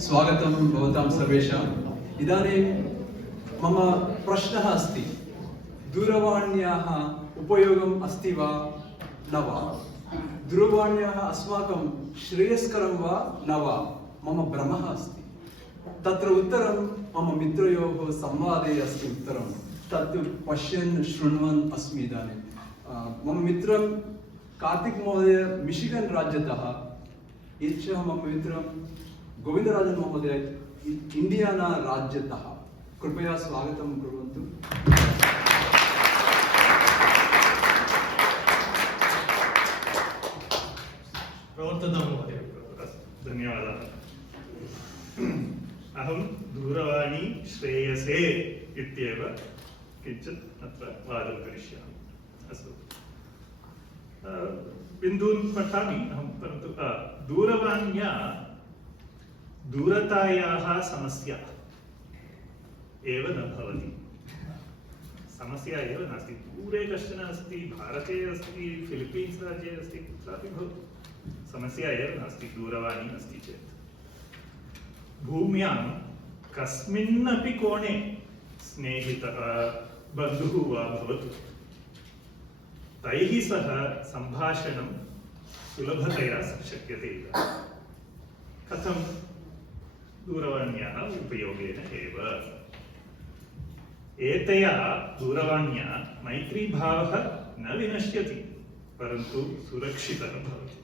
स्वागतं भवतां सर्वेषाम्। इदानीं मम प्रश्नः अस्ति, दूरवाण्याः उपयोगम् अस्ति वा न वा? दूरवाण्याः अस्माकं श्रेयस्करं वा न वा? मम भ्रमः अस्ति। तत्र उत्तरं मम मित्रयोः संवादे अस्ति उत्तरं। तत् पश्यन् शृण्वन् अस्मि इदानीं। मम मित्रं कार्तिक महोदय मिशिगन् राज्यतः, एषः मम मित्रं गोविन्दराजन् महोदय इण्डियाना राज्यतः। कृपया स्वागतं कुर्वन्तु। प्रवर्ततां महोदय। धन्यवादाः। अहं दूरवाणी श्रेयसे इत्येव किञ्चित् अत्र वादं करिष्यामि। अस्तु, बिन्दून् पठामि अहं, परन्तु दूरवाण्या दूरतायाः समस्या एव न भवति। समस्या एव नास्ति। दूरे कश्चन अस्ति, भारते अस्ति, फिलिपीन्स् राज्ये अस्ति, कुत्रापि भवतु, समस्या एव नास्ति दूरवाणी अस्ति चेत्। भूम्यां कस्मिन्नपि कोणे स्नेहितः बन्धुः वा भवतु, तैः सह सम्भाषणं सुलभतया शक्यते एव। कथं? दूरवाण्याः उपयोगेन एव। एतया दूरवाण्या मैत्रीभावः न विनश्यति, परन्तु सुरक्षितः भवति।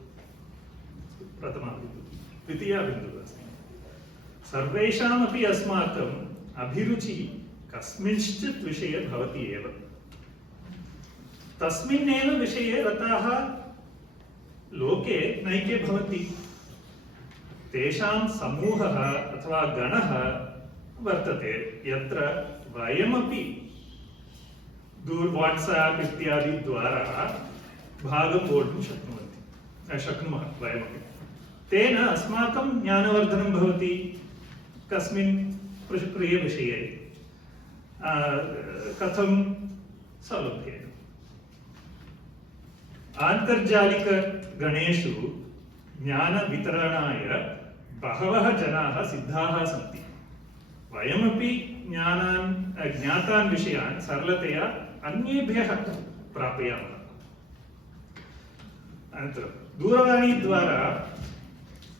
प्रथमः बिन्दुः। द्वितीयः बिन्दुः अस्ति, सर्वेषामपि अस्माकम् अभिरुचिः कस्मिंश्चित् विषये भवति एव। तस्मिन्नेव विषये रताः लोके नैके भवन्ति। तेषां समूहः अथवा गणः वर्तते, यत्र वयमपि वाट्साप् इत्यादि द्वारा भागं वोढुं शक्नुमः वयमपि। तेन अस्माकं ज्ञानवर्धनं भवति कस्मिन् प्रियविषये कथं सौलभ्येन। आन्तर्जालिकगणेषु ज्ञानवितरणाय बहवः जनाः सिद्धाः सन्ति। वयमपि ज्ञातान् विषयान् सरलतया अन्येभ्यः प्रापयामः। अनन्तरं दूरवाणीद्वारा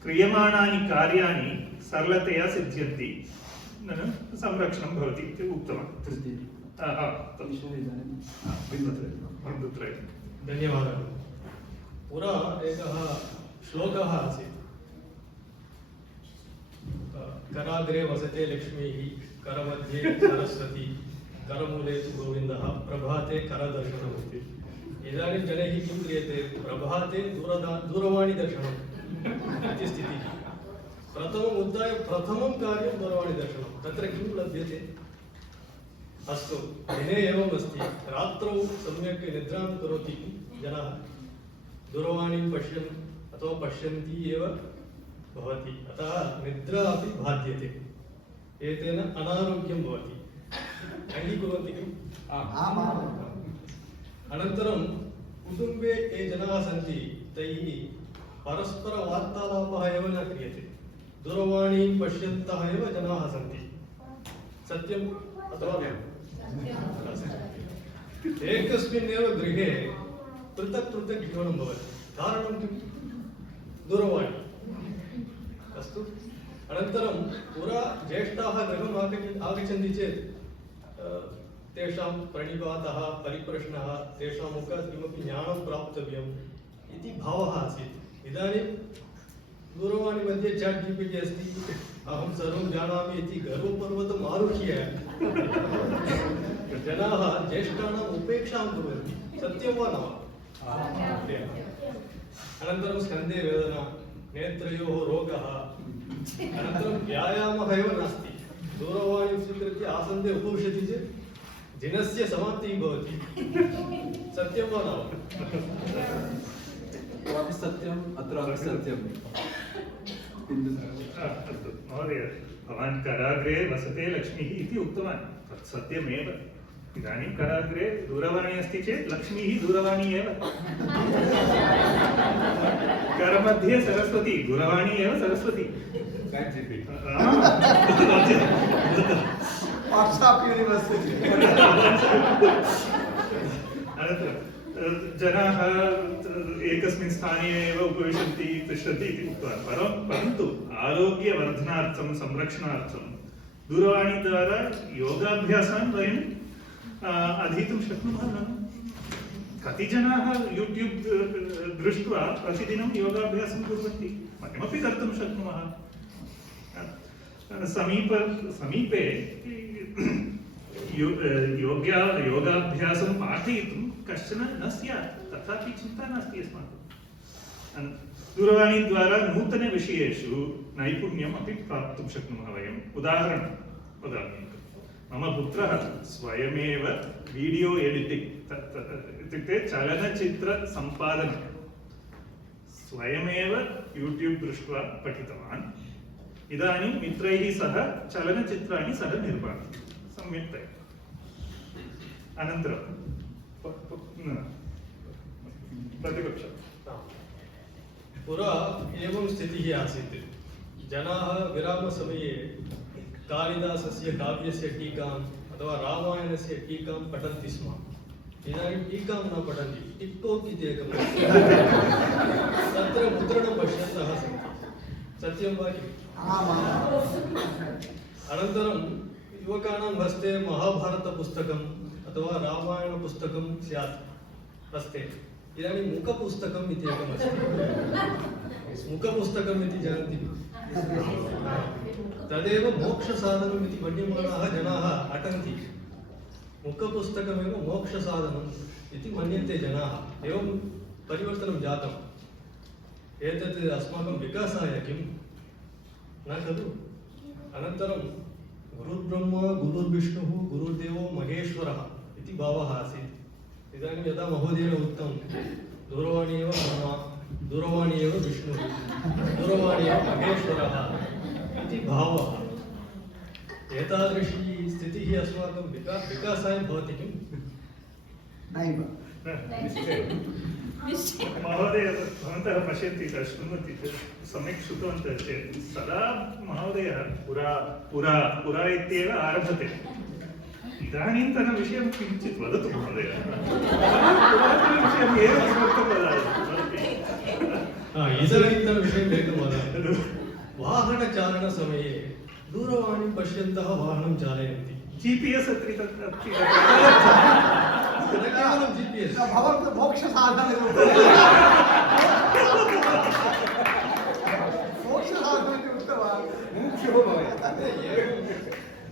क्रियमाणानि कार्याणि सरलतया सिद्ध्यन्ति, संरक्षणं भवति इति उक्तवान्। बिन्दुत्रयम्। धन्यवादः। पुरा एकः श्लोकः आसीत्, कराग्रे वसते लक्ष्मीः, करमध्ये सरस्वती, करमूले तु गोविन्दः, प्रभाते करदर्शनम् इति। इदानीं जनैः किं क्रियते? प्रभाते दूरवाणीदर्शनम् इति स्थितिः। प्रथमम् उत्थाय प्रथमं कार्यं दूरवाणीदर्शनं। तत्र किं लभ्यते? अस्तु, दिने एवम् अस्ति, रात्रौ सम्यक् निद्रां करोति जनाः, दूरवाणीं पश्यन् अथवा पश्यन्ती एव भवति। अतः निद्रा अपि बाध्यते। एतेन अनारोग्यं भवति। अङ्गीकुर्वन्ति किम्? अनन्तरं कुटुम्बे ये जनाः सन्ति, तैः परस्परवार्तालापः एव न क्रियते। दूरवाणीं पश्यन्तः एव जनाः सन्ति। सत्यम् अथवा एकस्मिन्नेव गृहे पृथक् पृथक् जीवनं भवति। कारणं किं? दूरवाणी। अस्तु, अनन्तरं पुरा ज्येष्ठाः गृहम् आगच्छन्ति चेत् तेषां प्रणिपातः, परिप्रश्नः, तेषां मुखात् किमपि ज्ञानं प्राप्तव्यम् इति भावः आसीत्। इदानीं दूरवाणी मध्ये चाट् जीपीटी अस्ति, अहं सर्वं जानामि इति गर्वपर्वतम् आरुह्य जनाः ज्येष्ठानाम् उपेक्षां कुर्वन्ति। सत्यं वा न वा? अनन्तरं स्कन्धे वेदना, नेत्रयोः रोगः, अनन्तरं व्यायामः एव नास्ति। दूरवाणीं स्वीकृत्य आसन्दे उपविशति चेत् दिनस्य समाप्तिः भवति। सत्यं वा न वा? अत्रापि सत्यम्, अत्रापि सत्यम्। अस्तु महोदय, भवान् कराग्रे वसते लक्ष्मीः इति उक्तवान्, तत् सत्यमेव। इदानीं कराग्रे दूरवाणी अस्ति चेत् लक्ष्मीः दूरवाणी एव। करमध्ये सरस्वती, दूरवाणी एव सरस्वती। WhatsApp University. अनन्तरं जनाः एकस्मिन् स्थाने एव उपविशन्ति तिष्ठन्ति इति उक्तवान् परन्तु आरोग्यवर्धनार्थं संरक्षणार्थं दूरवाणीद्वारा योगाभ्यासान् वयं अधीतुं शक्नुमः ननु कति जनाः यूट्यूब् दृष्ट्वा प्रतिदिनं योगाभ्यासं कुर्वन्ति वयमपि कर्तुं शक्नुमः समीपे योगाभ्यासं पाठयितुं कश्चन न स्यात् तथापि चिन्ता नास्ति अस्माकं दूरवाणीद्वारा नूतनविषयेषु नैपुण्यम् अपि प्राप्तुं शक्नुमः वयम् उदाहरणं वदामि मम पुत्रः स्वयमेव वीडियो एडिटिङ्ग् इत्युक्ते चलनचित्रसम्पादनं स्वयमेव यूट्यूब् दृष्ट्वा पठितवान् इदानीं मित्रैः सह चलनचित्राणि सः निर्माति सम्यक्तया अनन्तरं प्रतिपक्षः पुरा एवं स्थितिः आसीत् जनाः विरामसमये कालिदासस्य काव्यस्य टीकाम् अथवा रामायणस्य टीकां पठन्ति स्म इदानीं टीकां न पठन्ति टिक्टोक् इति एकम् अस्ति तत्र मुद्रणं पश्यन्तः सन्ति सत्यं वा अनन्तरं युवकानां हस्ते महाभारतपुस्तकम् अथवा रामायणपुस्तकं स्यात् हस्ते इदानीं मुखपुस्तकम् इति एकमस्ति मुखपुस्तकम् इति जानन्ति तदेव मोक्षसाधनम् इति मन्यमानाः जनाः अटन्ति मुखपुस्तकमेव मोक्षसाधनम् इति मन्यन्ते जनाः एवं परिवर्तनं जातम् एतत् अस्माकं विकासाय किं न खलु अनन्तरं गुरुर्ब्रह्मा गुरुर्विष्णुः गुरुर्देवो महेश्वरः इति भावः आसीत् इदानीं यदा महोदयेन उक्तं दूरवाणी एव ब्रह्मा दूरवाणी एव विष्णुः दूरवाणी एव महेश्वरः इति भावः एतादृशी स्थितिः अस्माकं विकासाय भवति किम् नैव महोदय भवन्तः पश्यन्ति शृण्वन्ति सम्यक् श्रुतवन्तः चेत् सदा महोदयः पुरा इत्येव आरभते इदानीन्तनविषयं किञ्चित् वदतु महोदय पुरातनविषयम् एव किमर्थं वदामि इदानीन्तनविषयम् एकं वदामि वाहनचालनसमये दूरवाणीं पश्यन्तः वाहनं चालयन्ति GPS अस्ति न केवलं GPS भवन्तः मोक्षसाधनम् मोक्षसाधनम् उक्तवान् मुमुक्षुः भवेत्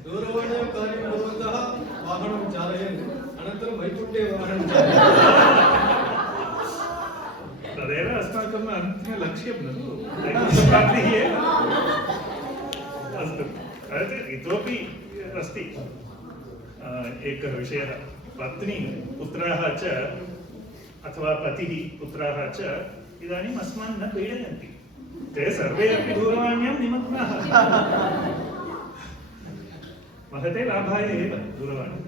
दूरवाण्यां कार्यं कुर्वन्तः वाहनं चालयन् अनन्तरं वैकुण्ठे वाहनं चालयन् तदेव अस्माकम् अन्तिमलक्ष्यं ननु प्राप्तिः एव अस्तु इतोपि अस्ति एकः विषयः पत्नी पुत्राः च अथवा पतिः पुत्राः च इदानीम् अस्मान् न पीडयन्ति ते सर्वे अपि दूरवाण्यां निमग्नाः महते लाभाय एव दूरवाणी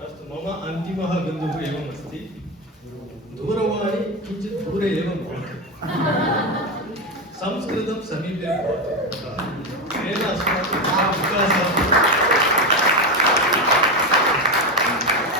अस्तु मम अन्तिमः बिन्दुः एवम् अस्ति दूरवाणी किञ्चित् दूरे एव भवति संस्कृतं समीपे भवति